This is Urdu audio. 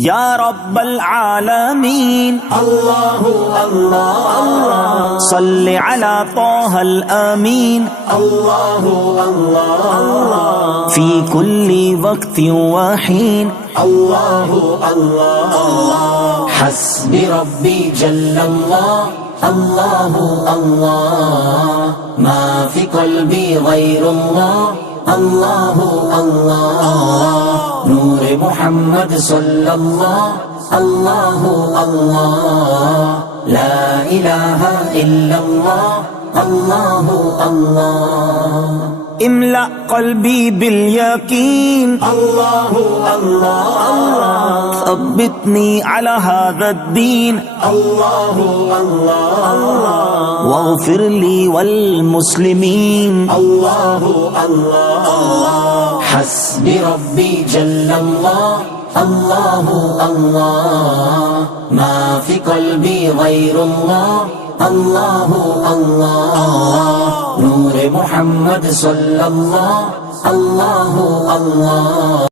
یا رب العالمین اللہ اللہ اللہ صل علی طه الامین اللہ اللہ فی کل وقت وحین اللہ اللہ حسبی ربی جل اللہ اللہ اللہ ما فی قلبی غیر اللہ اللہ اللہ نور محمد صلی اللہ اللہ اللہ لا الہ الا اللہ اللہ اللہ املأ قلبی بالیقین اللہ اللہ اللہ ثبتنی علی هذا الدین اللہ اللہ واغفر لی والمسلمین اللہ اللہ حسبی ربی جل اللہ اللہ اللہ ما فی قلبی غیر اللہ اللہ اللہ نور محمد صلی اللہ اللہ اللہ